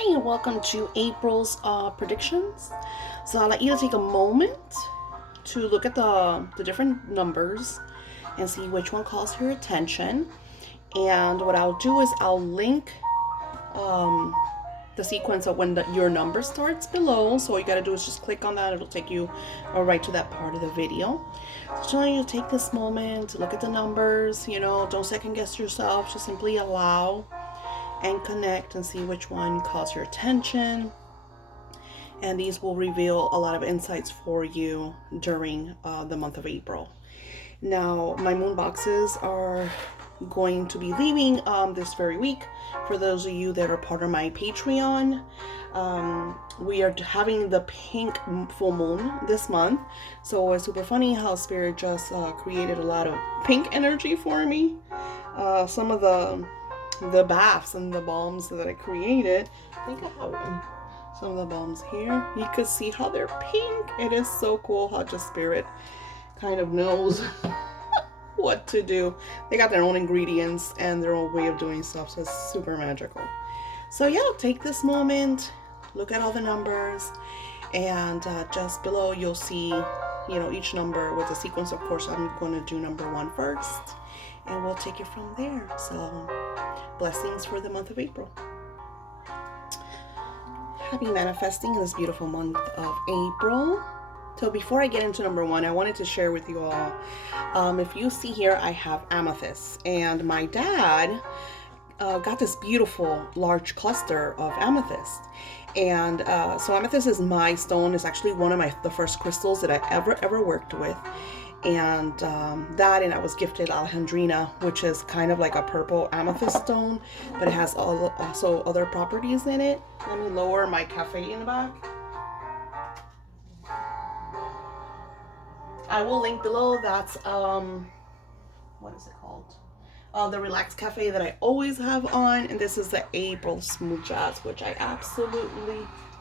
Hi, and welcome to April's predictions. So I'd like you to take a moment to look at the different numbers and see which one calls your attention. And what I'll do is I'll link um, the sequence of when your number starts below. So all you gotta do is just click on that. It'll take you right to that part of the video. So telling you to take this moment to look at the numbers. Don't second guess yourself. Just simply allow and connect and see which one calls your attention, and these will reveal a lot of insights for you during the month of April. Now my moon boxes are going to be leaving this very week. For those of you that are part of my Patreon, we are having the pink full moon this month, so it's super funny how Spirit just created a lot of pink energy for me. Some of the baths and the balms that I created. I think I have one. Some of the balms here. You can see how they're pink. It is so cool how just Spirit kind of knows what to do. They got their own ingredients and their own way of doing stuff, so it's super magical. So yeah, take this moment, look at all the numbers, and just below you'll see, each number with a sequence. Of course, I'm going to do number 1 first, and we'll take it from there. So blessings for the month of April. Happy manifesting in this beautiful month of April. So before I get into number 1, I wanted to share with you all, if you see here, I have amethyst, and my dad got this beautiful large cluster of amethyst. And so amethyst is my stone. It's actually one of the first crystals that I ever worked with. And and I was gifted Alejandrina, which is kind of like a purple amethyst stone, but it has also other properties in it. Let me lower my cafe in the back. I will link below. That's what is it called? The Relaxed Cafe that I always have on, and this is the April Smooth Jazz, which I absolutely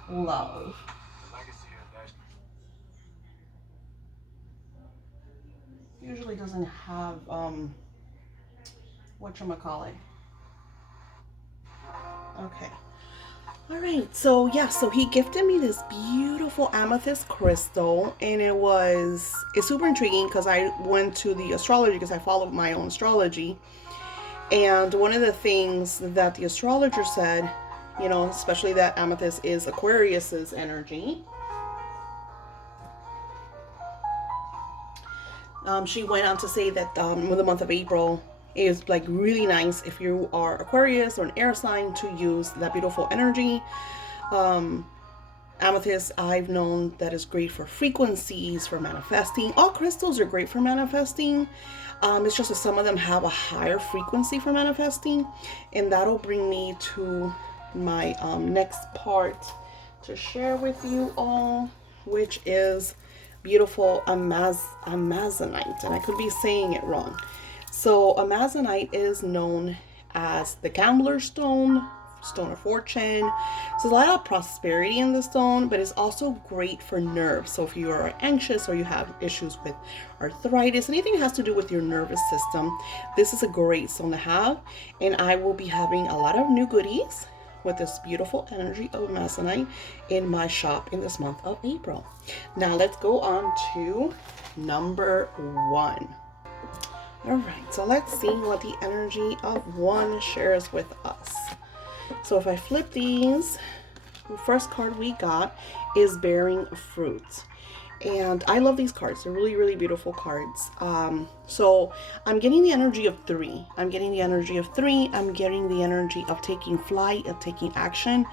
love. Usually doesn't have whatchamacallit. Okay. All right. So yeah, so he gifted me this beautiful amethyst crystal, and it's super intriguing because I went to the astrology because I follow my own astrology. And one of the things that the astrologer said, especially that amethyst is Aquarius's energy. She went on to say that the month of April is like really nice if you are Aquarius or an air sign to use that beautiful energy. Amethyst, I've known that is great for frequencies, for manifesting. All crystals are great for manifesting. It's just that some of them have a higher frequency for manifesting, and that'll bring me to my next part to share with you all, which is beautiful Amazonite, and I could be saying it wrong. So Amazonite is known as the gambler stone, stone of fortune. So there's a lot of prosperity in the stone, but it's also great for nerves. So if you are anxious or you have issues with arthritis, anything that has to do with your nervous system, this is a great stone to have. And I will be having a lot of new goodies with this beautiful energy of Amazonite in my shop in this month of April. Now let's go on to number 1. All right, so let's see what the energy of 1 shares with us. So if I flip these, the first card we got is Bearing Fruit. And I love these cards. They're really, really beautiful cards. So I'm getting the energy of 3. I'm getting the energy of taking flight, of taking action.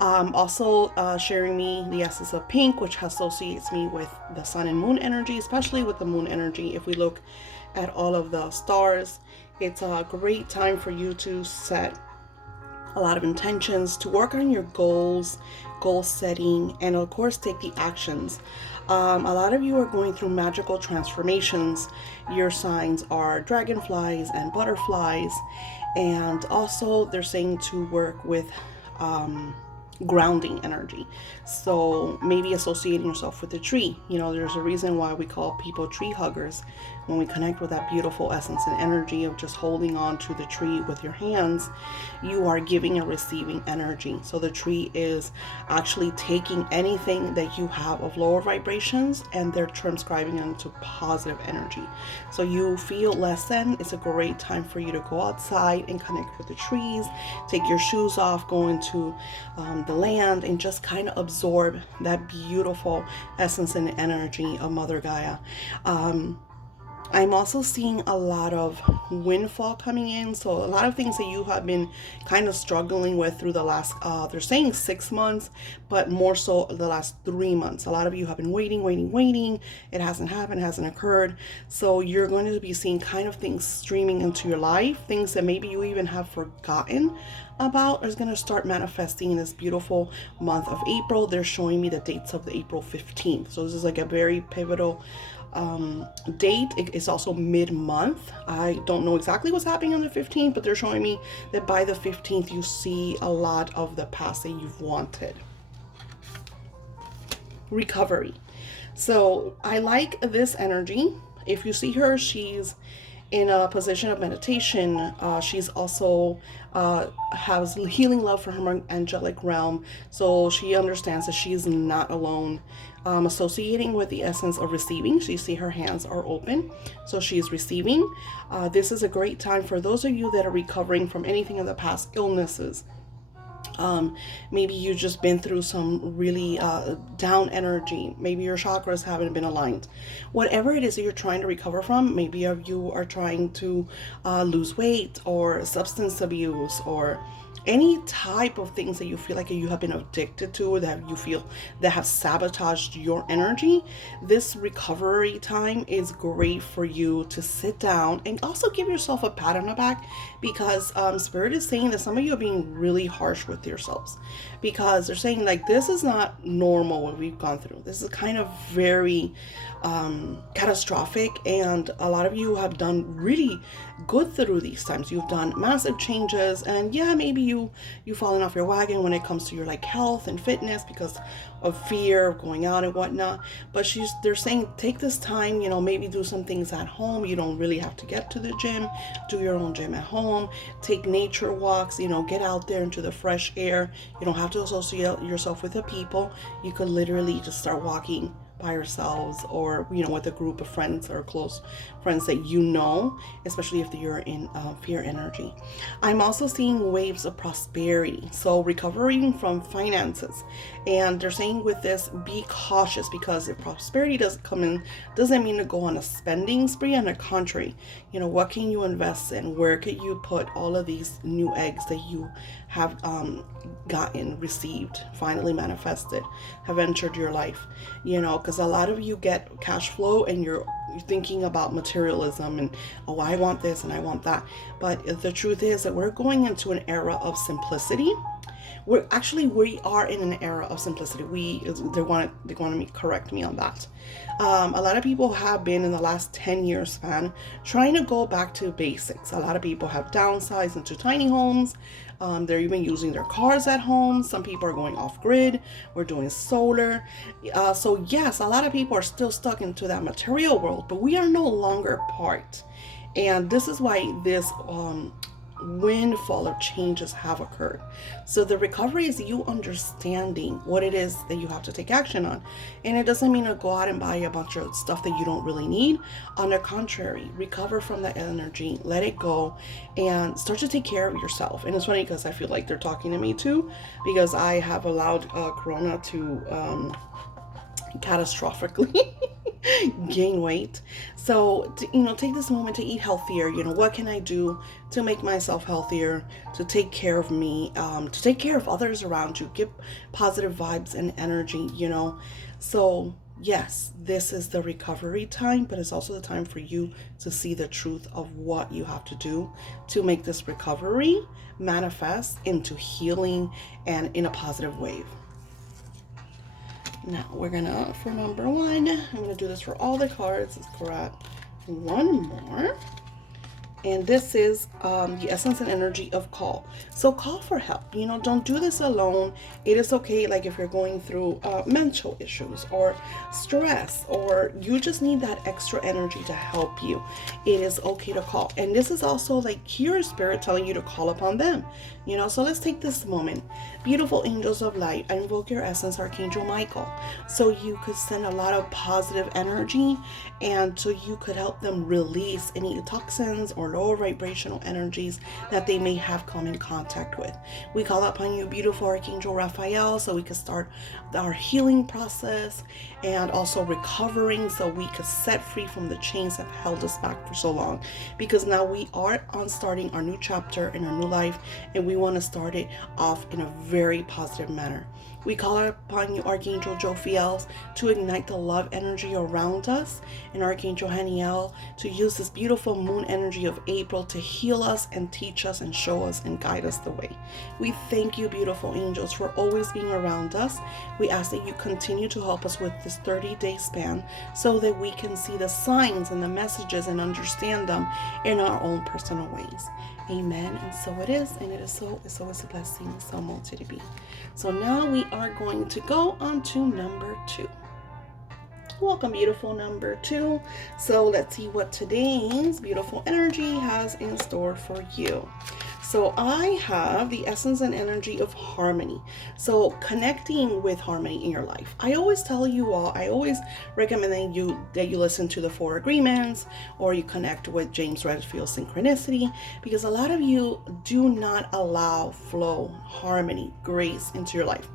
Also sharing me the essence of pink, which associates me with the sun and moon energy, especially with the moon energy. If we look at all of the stars, it's a great time for you to set a lot of intentions, to work on your goals, goal setting, and of course take the actions. A lot of you are going through magical transformations. Your signs are dragonflies and butterflies, and also they're saying to work with grounding energy. So maybe associating yourself with a tree. You know, there's a reason why we call people tree huggers. When we connect with that beautiful essence and energy of just holding on to the tree with your hands, you are giving and receiving energy. So the tree is actually taking anything that you have of lower vibrations and they're transcribing them to positive energy. So you feel less than. It's a great time for you to go outside and connect with the trees, take your shoes off, go into the land, and just kind of absorb that beautiful essence and energy of Mother Gaia. I'm also seeing a lot of windfall coming in. So a lot of things that you have been kind of struggling with through the last, they're saying 6 months, but more so the last 3 months. A lot of you have been waiting. It hasn't happened, hasn't occurred. So you're going to be seeing kind of things streaming into your life, things that maybe you even have forgotten about is going to start manifesting in this beautiful month of April. They're showing me the dates of the April 15th. So this is like a very pivotal date. It's also mid-month. I don't know exactly what's happening on the 15th, but they're showing me that by the 15th you see a lot of the past that you've wanted. Recovery. So I like this energy. If you see her, she's in a position of meditation. She's also has healing love for her angelic realm. So she understands that she is not alone. Associating with the essence of receiving. So you see her hands are open. So she is receiving. This is a great time for those of you that are recovering from anything in the past, illnesses. Maybe you've just been through some really down energy. Maybe your chakras haven't been aligned. Whatever it is that you're trying to recover from, maybe you are trying to lose weight or substance abuse or any type of things that you feel like you have been addicted to, or that you feel that have sabotaged your energy. This recovery time is great for you to sit down and also give yourself a pat on the back, because Spirit is saying that some of you are being really harsh with yourselves, because they're saying like this is not normal what we've gone through. This is kind of very catastrophic, and a lot of you have done really good through these times. You've done massive changes, and yeah, maybe you've fallen off your wagon when it comes to your like health and fitness because of fear of going out and whatnot. But they're saying take this time, maybe do some things at home. You don't really have to get to the gym. Do your own gym at home. Take nature walks, get out there into the fresh air. You don't have to associate yourself with the people. You could literally just start walking by yourselves, or with a group of friends or close friends that especially if you're in fear energy. I'm also seeing waves of prosperity, so recovering from finances. And they're saying with this, be cautious, because if prosperity doesn't come in, doesn't mean to go on a spending spree. On the contrary, what can you invest in? Where could you put all of these new eggs that you have received, finally manifested, have entered your life? Because a lot of you get cash flow and you're thinking about materialism and, oh, I want this and I want that. But the truth is that we're going into an era of simplicity. We are in an era of simplicity. They want to correct me on that. A lot of people have been in the last 10 years span trying to go back to basics. A lot of people have downsized into tiny homes. They're even using their cars at home. Some people are going off grid. We're doing solar. So yes, a lot of people are still stuck into that material world, but we are no longer part. And this is why this windfall of changes have occurred. So the recovery is you understanding what it is that you have to take action on. And it doesn't mean to go out and buy a bunch of stuff that you don't really need. On the contrary, recover from that energy, let it go, and start to take care of yourself. And it's funny because I feel like they're talking to me too, because I have allowed Corona to catastrophically gain weight. So take this moment to eat healthier. What can I do to make myself healthier, to take care of me, to take care of others around you, give positive vibes and energy. So yes, this is the recovery time, but it's also the time for you to see the truth of what you have to do to make this recovery manifest into healing and in a positive wave. Now we're gonna, for number 1, I'm gonna do this for all the cards. Let's grab one more. And this is the essence and energy of call. So call for help. Don't do this alone. It is okay, like if you're going through mental issues or stress, or you just need that extra energy to help you. It is okay to call. And this is also like your spirit telling you to call upon them. So let's take this moment. Beautiful angels of light, I invoke your essence, Archangel Michael, so you could send a lot of positive energy, and so you could help them release any toxins or lower vibrational energies that they may have come in contact with. We call upon you, beautiful Archangel Raphael, so we could start our healing process and also recovering, so we could set free from the chains that held us back for so long, because now we are on starting our new chapter in our new life, and we want to start it off in a very positive manner. We call upon you, Archangel Jophiel, to ignite the love energy around us, and Archangel Haniel to use this beautiful moon energy of April to heal us and teach us and show us and guide us the way. We thank you, beautiful angels, for always being around us. We ask that you continue to help us with this 30-day span so that we can see the signs and the messages and understand them in our own personal ways. Amen. And so it is, and it is so. It's always a blessing. So much to be. So now we are going to go on to number 2. Welcome, beautiful number 2. So let's see what today's beautiful energy has in store for you. So I have the essence and energy of harmony. So connecting with harmony in your life. I always tell you all, I always recommend that you listen to the 4 agreements, or you connect with James Redfield's synchronicity, because a lot of you do not allow flow, harmony, grace into your life.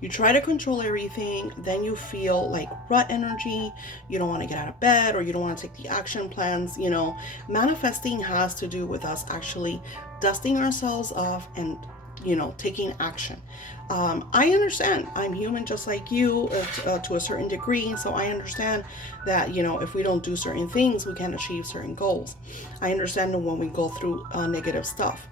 You try to control everything, then you feel like rut energy, you don't want to get out of bed, or you don't want to take the action plans. Manifesting has to do with us actually dusting ourselves off and taking action. I understand, I'm human just like you to a certain degree, so I understand that if we don't do certain things, we can't achieve certain goals. I understand that when we go through negative stuff.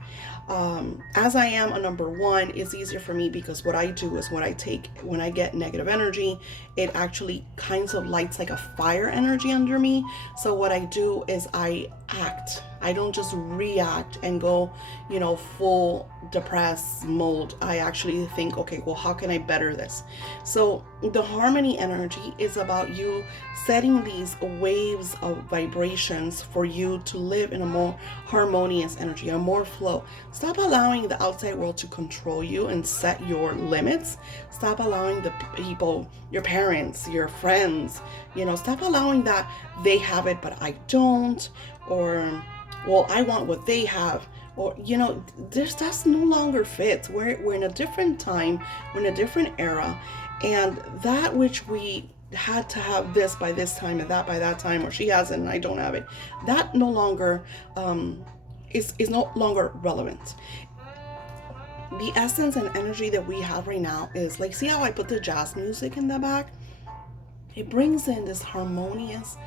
As I am a number 1, it's easier for me, because what I do is when I get negative energy, it actually kind of lights like a fire energy under me. So what I do is I act. I don't just react and go, full depressed mode. I actually think, okay, well, how can I better this? So the harmony energy is about you setting these waves of vibrations for you to live in a more harmonious energy, a more flow. Stop allowing the outside world to control you and set your limits. Stop allowing the people, your parents, your friends, stop allowing that they have it, but I don't, or, well, I want what they have. Or, that's no longer fits. We're in a different time, we're in a different era, and that which we had to have this by this time and that by that time, or she has it and I don't have it, that no longer is no longer relevant. The essence and energy that we have right now is like, see how I put the jazz music in the back? It brings in this harmonious,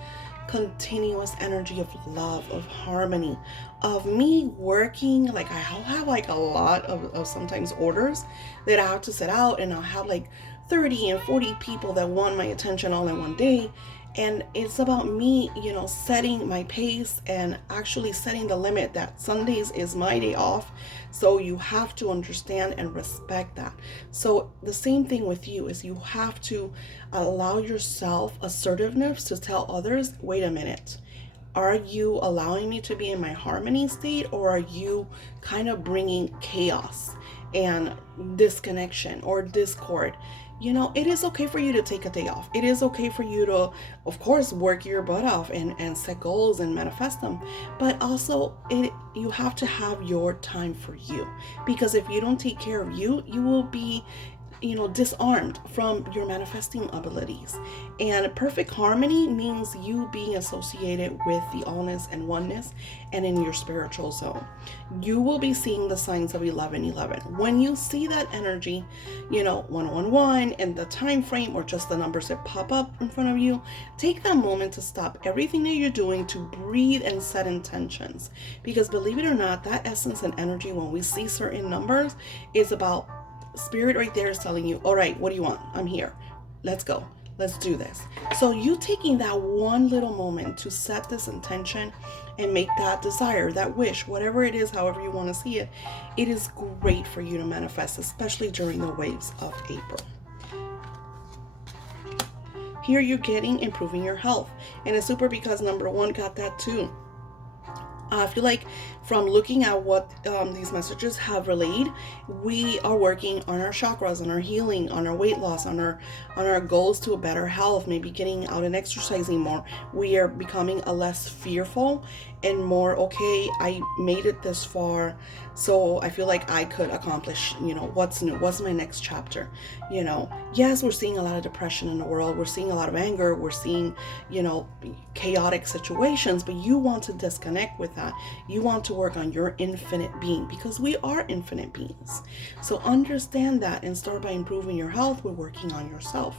continuous energy of love, of harmony, of me working. Like I have like a lot of sometimes orders that I have to set out, and I'll have like 30 and 40 people that want my attention all in one day. And it's about me, setting my pace and actually setting the limit that Sundays is my day off. So you have to understand and respect that. So the same thing with you is you have to allow yourself assertiveness to tell others, wait a minute, are you allowing me to be in my harmony state, or are you kind of bringing chaos and disconnection or discord? It is okay for you to take a day off. It is okay for you to, of course, work your butt off and set goals and manifest them. But also, you have to have your time for you. Because if you don't take care of you, you will be disarmed from your manifesting abilities. And perfect harmony means you being associated with the allness and oneness and in your spiritual zone. You will be seeing the signs of 11:11. When you see that energy, 111 and the time frame, or just the numbers that pop up in front of you, take that moment to stop everything that you're doing to breathe and set intentions. Because believe it or not, that essence and energy, when we see certain numbers, is about Spirit right there is telling you, all right, what do you want? I'm here. Let's go. Let's do this. So you taking that one little moment to set this intention and make that desire, that wish, whatever it is, however you want to see it, it is great for you to manifest, especially during the waves of April. Here you're getting improving your health. And it's super because number one got that too. I feel like from looking at what these messages have relayed, we are working on our chakras, on our healing, on our weight loss, on our goals to a better health, maybe getting out and exercising more. We are becoming a less fearful and more, okay, I made it this far, so I feel like I could accomplish, what's new, what's my next chapter. Yes, we're seeing a lot of depression in the world, we're seeing a lot of anger, we're seeing, chaotic situations, but you want to disconnect with that. You want to work on your infinite being, because we are infinite beings. So understand that and start by improving your health with working on yourself.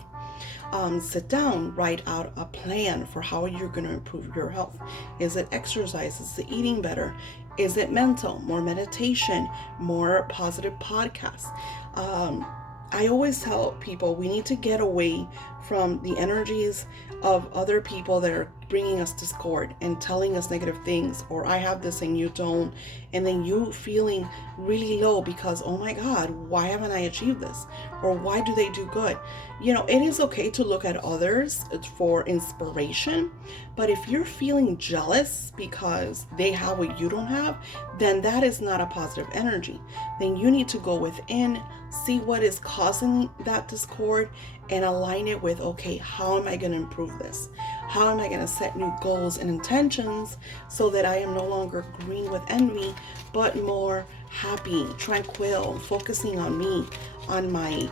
Sit down, write out a plan for how you're going to improve your health. Is it exercise? Is it eating better? Is it mental? More meditation, more positive podcasts. I always tell people we need to get away from the energies of other people that are bringing us discord and telling us negative things, or I have this and you don't, and then you feeling really low because, oh my God, why haven't I achieved this? Or why do they do good? It is okay to look at others for inspiration, but if you're feeling jealous because they have what you don't have, then that is not a positive energy. Then you need to go within, see what is causing that discord, and align it with, okay, how am I going to improve this? How am I going to set new goals and intentions so that I am no longer green with envy, but more happy, tranquil, focusing on me, on my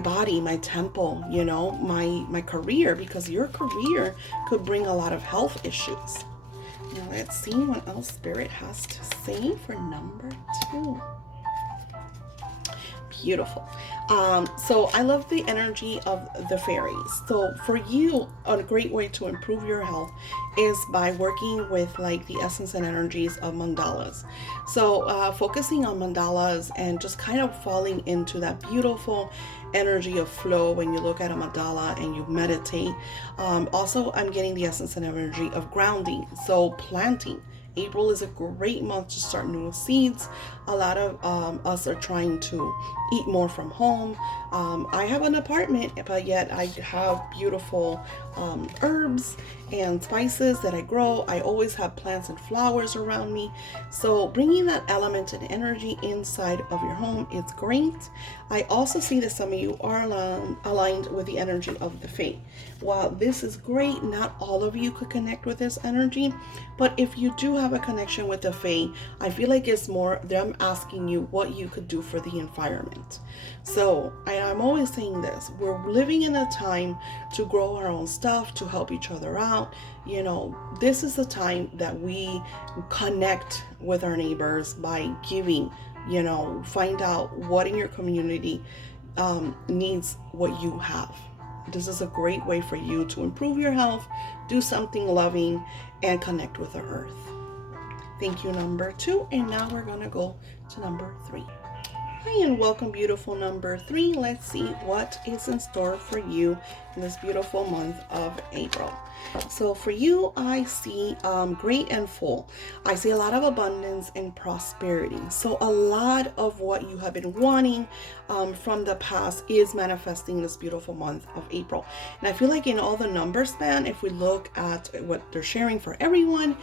body, my temple, my career, because your career could bring a lot of health issues. Now let's see what else Spirit has to say for number 2. Beautiful. So I love the energy of the fairies. So for you, a great way to improve your health is by working with like the essence and energies of mandalas. So focusing on mandalas and just kind of falling into that beautiful energy of flow when you look at a mandala and you meditate. Also, I'm getting the essence and energy of grounding. So planting. April is a great month to start new seeds. A lot of us are trying to eat more from home. I have an apartment, but yet I have beautiful herbs and spices that I grow. I always have plants and flowers around me. So bringing that element and energy inside of your home is great. I also see that some of you are aligned with the energy of the Fae. While this is great, not all of you could connect with this energy, but if you do have a connection with the Fae, I feel like it's more them asking you what you could do for the environment. So I'm always saying this, we're living in a time to grow our own stuff, to help each other out. This is a time that we connect with our neighbors by giving, find out what in your community needs what you have. This is a great way for you to improve your health, do something loving, and connect with the earth. Thank you, number 2. And now we're going to go to number 3. Hi, and welcome, beautiful number 3. Let's see what is in store for you in this beautiful month of April. So for you, I see great and full. I see a lot of abundance and prosperity. So a lot of what you have been wanting from the past is manifesting this beautiful month of April. And I feel like in all the number span, if we look at what they're sharing for everyone,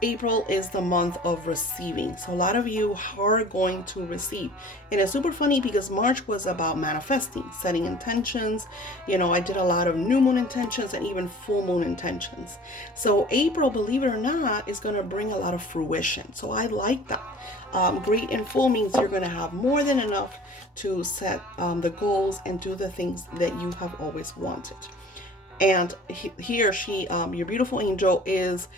April is the month of receiving. So a lot of you are going to receive. And it's super funny because March was about manifesting, setting intentions. I did a lot of new moon intentions and even full moon intentions. So April, believe it or not, is going to bring a lot of fruition. So I like that. Great and full means you're going to have more than enough to set the goals and do the things that you have always wanted. And he or she, your beautiful angel, is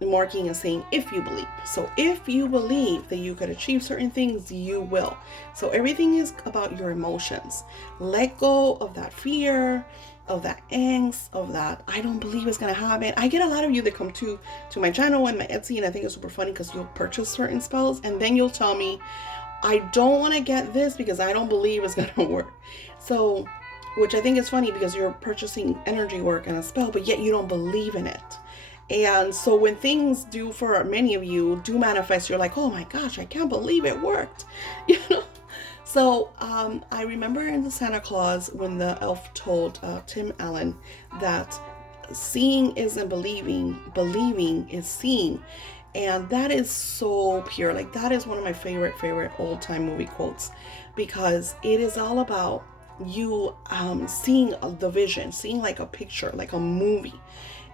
marking and saying, if you believe. So if you believe that you could achieve certain things, you will. So everything is about your emotions. Let go of that fear, of that angst, of that I don't believe it's gonna happen. I get a lot of you that come to my channel and my Etsy, and I think it's super funny because you'll purchase certain spells and then you'll tell me, I don't want to get this because I don't believe it's gonna work. So which I think is funny because you're purchasing energy work and a spell, but yet you don't believe in it. And so when things do, for many of you, do manifest, you're like, oh my gosh, I can't believe it worked. You know? So I remember in the Santa Claus when the elf told Tim Allen that seeing isn't believing, believing is seeing. And that is so pure. Like, that is one of my favorite old time movie quotes, because it is all about you seeing the vision, seeing like a picture, like a movie,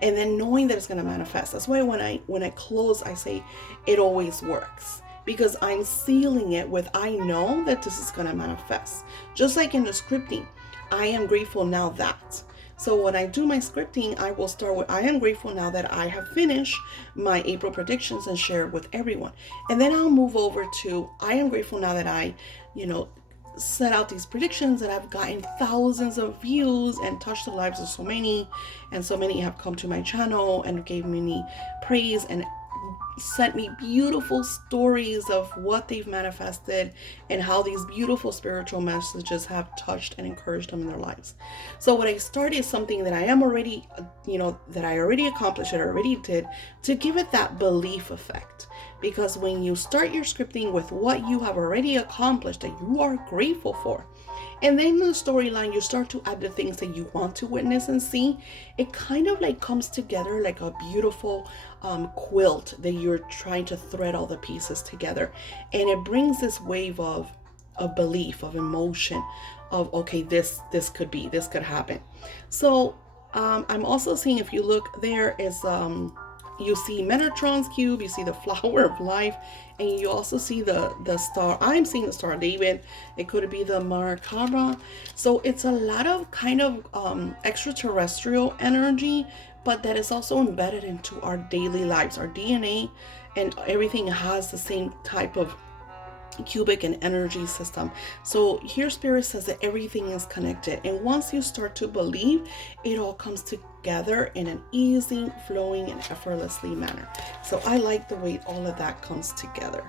and then knowing that it's going to manifest. That's why when I close, I say it always works, because I'm sealing it with, I know that this is going to manifest. Just like in the scripting, I am grateful now that. So when I do my scripting, I will start with, I am grateful now that I have finished my April predictions and shared with everyone. And then I'll move over to, I am grateful now that I, set out these predictions and I've gotten thousands of views and touched the lives of so many. And so many have come to my channel and gave me praise and sent me beautiful stories of what they've manifested and how these beautiful spiritual messages have touched and encouraged them in their lives. So what I started is something that I am already, that I already accomplished, that I already did, to give it that belief effect. Because when you start your scripting with what you have already accomplished that you are grateful for, and then in the storyline, you start to add the things that you want to witness and see, it kind of like comes together like a beautiful quilt that you're trying to thread all the pieces together. And it brings this wave of belief, of emotion, of, okay, this could be, this could happen. So I'm also seeing, if you look, there is, you see Metatron's cube, you see the flower of life, and you also see the star. I'm seeing the Star of David. It could be the Maracabra. So it's a lot of kind of extraterrestrial energy, but that is also embedded into our daily lives, our DNA, and everything has the same type of cubic and energy system. So here Spirit says that everything is connected, and once you start to believe, it all comes together in an easy, flowing, and effortlessly manner. So I like the way all of that comes together.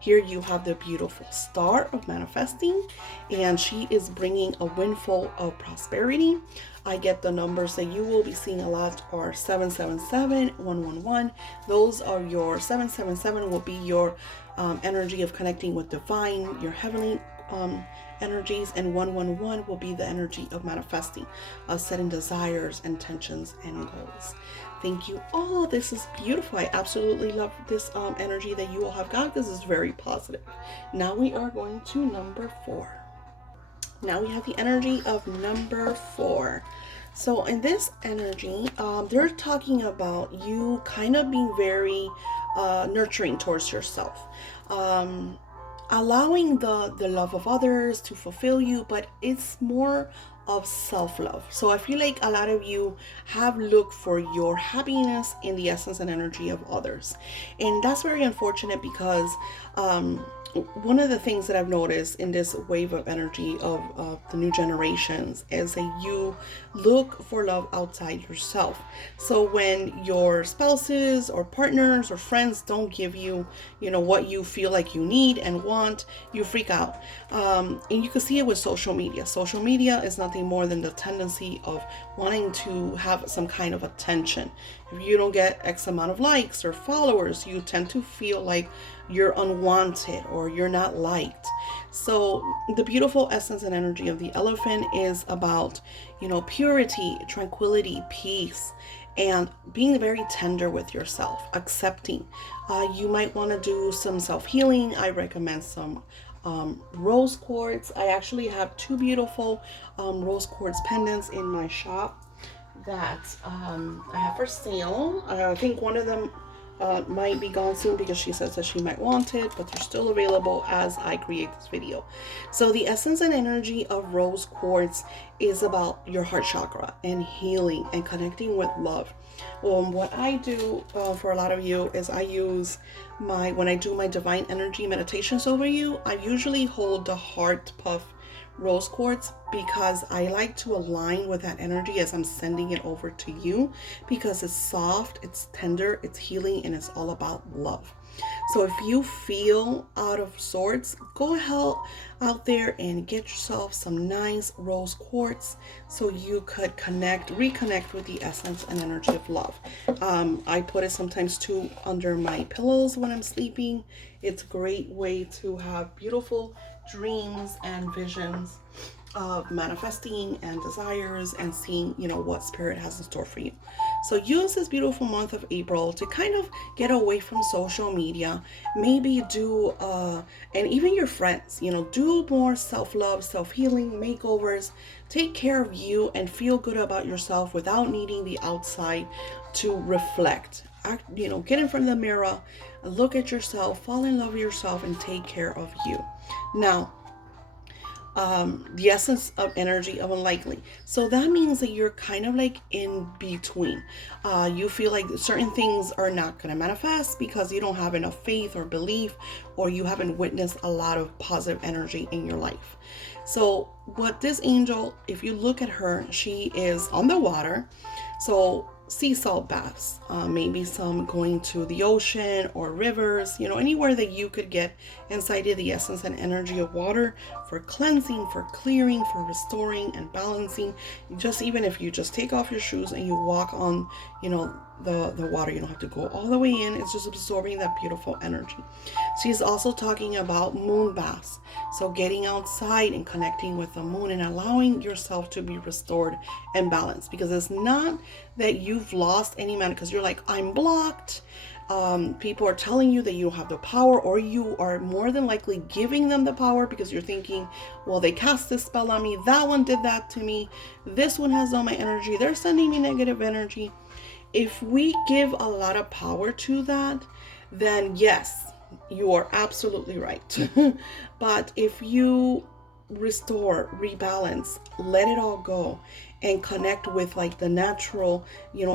Here you have the beautiful star of manifesting, and she is bringing a windfall of prosperity. I get the numbers that you will be seeing a lot are 777, 111. Those are your 777 will be your energy of connecting with divine, your heavenly energies, and 111 will be the energy of manifesting, of setting desires, intentions, and goals. Thank you all. This is beautiful. I absolutely love this energy that you all have got. This is very positive. Now we are going to number 4. Now we have the energy of number 4. So in this energy, they're talking about you kind of being very nurturing towards yourself, allowing the love of others to fulfill you, but it's more of self-love. So I feel like a lot of you have looked for your happiness in the essence and energy of others, and that's very unfortunate, because one of the things that I've noticed in this wave of energy of the new generations is that you look for love outside yourself. So when your spouses or partners or friends don't give you, what you feel like you need and want, you freak out. And you can see it with social media. Social media is nothing more than the tendency of wanting to have some kind of attention. If you don't get X amount of likes or followers, you tend to feel like you're unwanted or you're not liked. So the beautiful essence and energy of the elephant is about, purity, tranquility, peace, and being very tender with yourself, accepting. You might want to do some self-healing. I recommend some rose quartz. I actually have 2 beautiful rose quartz pendants in my shop that I have for sale. I think one of them might be gone soon because she says that she might want it, but they're still available as I create this video. So the essence and energy of rose quartz is about your heart chakra and healing and connecting with love. What I do for a lot of you is I use when I do my divine energy meditations over you, I usually hold the heart puff rose quartz, because I like to align with that energy as I'm sending it over to you, because it's soft, it's tender, it's healing, and it's all about love. So if you feel out of sorts, go ahead out there and get yourself some nice rose quartz so you could reconnect with the essence and energy of love. I put it sometimes too under my pillows when I'm sleeping. It's a great way to have beautiful dreams and visions of manifesting and desires and seeing, what spirit has in store for you. So use this beautiful month of April to kind of get away from social media. Maybe do, and even your friends, do more self-love, self-healing, makeovers. Take care of you and feel good about yourself without needing the outside to reflect. Get in front of the mirror, look at yourself, fall in love with yourself, and take care of you. Now, the essence of energy of unlikely. So that means that you're kind of like in between. You feel like certain things are not going to manifest because you don't have enough faith or belief, or you haven't witnessed a lot of positive energy in your life. So what this angel, if you look at her, she is on the water. So sea salt baths, maybe some going to the ocean or rivers, anywhere that you could get inside of the essence and energy of water for cleansing, for clearing, for restoring and balancing. Just even if you just take off your shoes and you walk on, the water, you don't have to go all the way in. It's just absorbing that beautiful energy. She's also talking about moon baths. So getting outside and connecting with the moon and allowing yourself to be restored and balanced, because it's not that you've lost any man, because you're like, I'm blocked. People are telling you that you don't have the power, or you are more than likely giving them the power because you're thinking, well, they cast this spell on me. That one did that to me. This one has all my energy. They're sending me negative energy. If we give a lot of power to that, then yes, you are absolutely right. But if you restore, rebalance, let it all go, and connect with like the natural,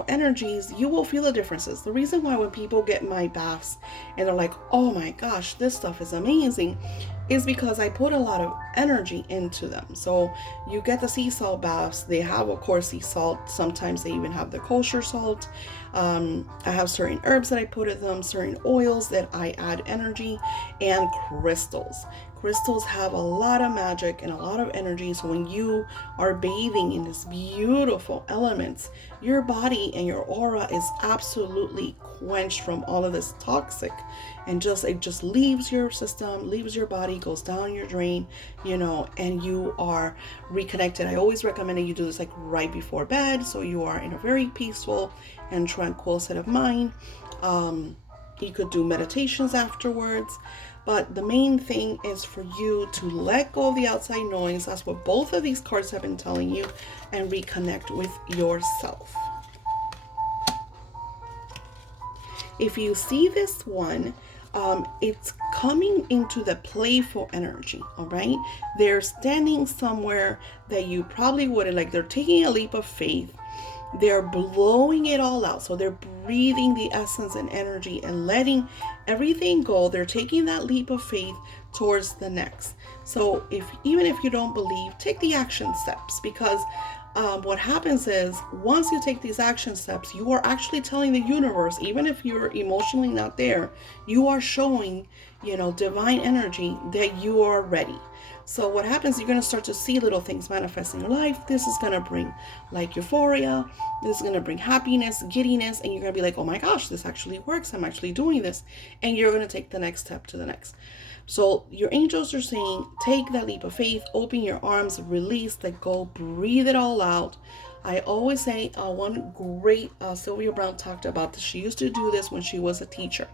energies, you will feel the differences. The reason why when people get my baths and they're like, oh my gosh, this stuff is amazing, is because I put a lot of energy into them. So you get the sea salt baths. They have, of course, sea salt. Sometimes they even have the kosher salt. I have certain herbs that I put in them, certain oils that I add energy, and crystals. Crystals have a lot of magic and a lot of energy. So when you are bathing in these beautiful elements, your body and your aura is absolutely quenched from all of this toxic, and it just leaves your system, leaves your body, goes down your drain, and you are reconnected. I always recommend that you do this like right before bed, so you are in a very peaceful and tranquil state of mind. You could do meditations afterwards. But the main thing is for you to let go of the outside noise. That's what both of these cards have been telling you, and reconnect with yourself. If you see this one, it's coming into the playful energy, all right? They're standing somewhere that you probably wouldn't, like they're taking a leap of faith. They're blowing it all out. So they're breathing the essence and energy and letting everything go. They're taking that leap of faith towards the next. So even if you don't believe, take the action steps, because what happens is once you take these action steps, you are actually telling the universe, even if you're emotionally not there, you are showing, divine energy that you are ready. So what happens, you're going to start to see little things manifest in your life. This is going to bring like euphoria. This is going to bring happiness, giddiness, and you're going to be like, oh my gosh, this actually works. I'm actually doing this. And you're going to take the next step to the next. So your angels are saying, take that leap of faith, open your arms, release, let go, breathe it all out. I always say, one great Sylvia Brown talked about this. She used to do this when she was a teacher.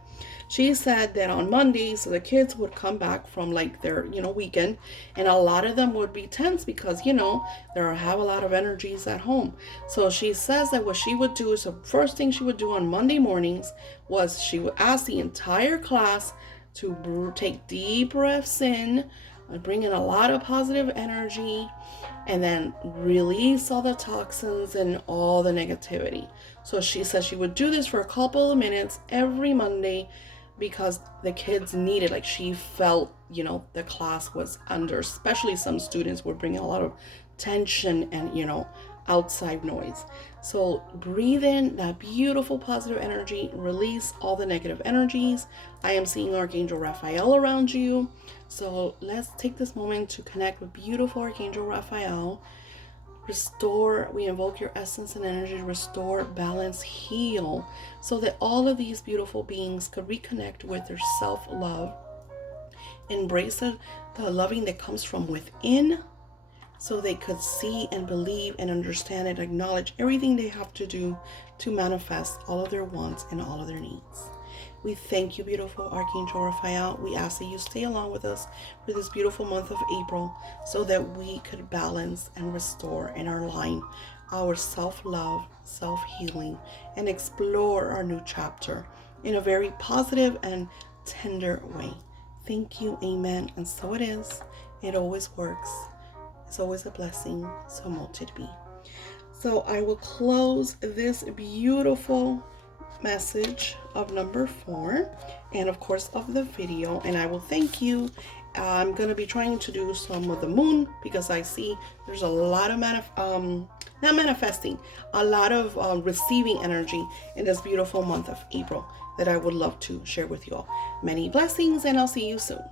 She said that on Mondays, so the kids would come back from like their, weekend, and a lot of them would be tense because, they have a lot of energies at home. So she says that what she would do is the first thing she would do on Monday mornings was she would ask the entire class to take deep breaths in, bring in a lot of positive energy, and then release all the toxins and all the negativity. So she said she would do this for a couple of minutes every Monday because the kids needed, like she felt, the class was under, especially some students were bringing a lot of tension and, outside noise. So breathe in that beautiful positive energy, release all the negative energies. I am seeing Archangel Raphael around you. So let's take this moment to connect with beautiful Archangel Raphael. Restore, we invoke your essence and energy, restore, balance, heal, so that all of these beautiful beings could reconnect with their self-love, embrace the loving that comes from within, so they could see and believe and understand and acknowledge everything they have to do to manifest all of their wants and all of their needs. We thank you, beautiful Archangel Raphael. We ask that you stay along with us for this beautiful month of April so that we could balance and restore and align our self-love, self-healing, and explore our new chapter in a very positive and tender way. Thank you, amen, and so it is. It always works. It's always a blessing, so mote it be. So I will close this beautiful message of number 4 and of course of the video, and I will thank you. I'm going to be trying to do some of the moon because I see there's a lot of not manifesting, a lot of receiving energy in this beautiful month of April that I would love to share with you all. Many blessings, and I'll see you soon.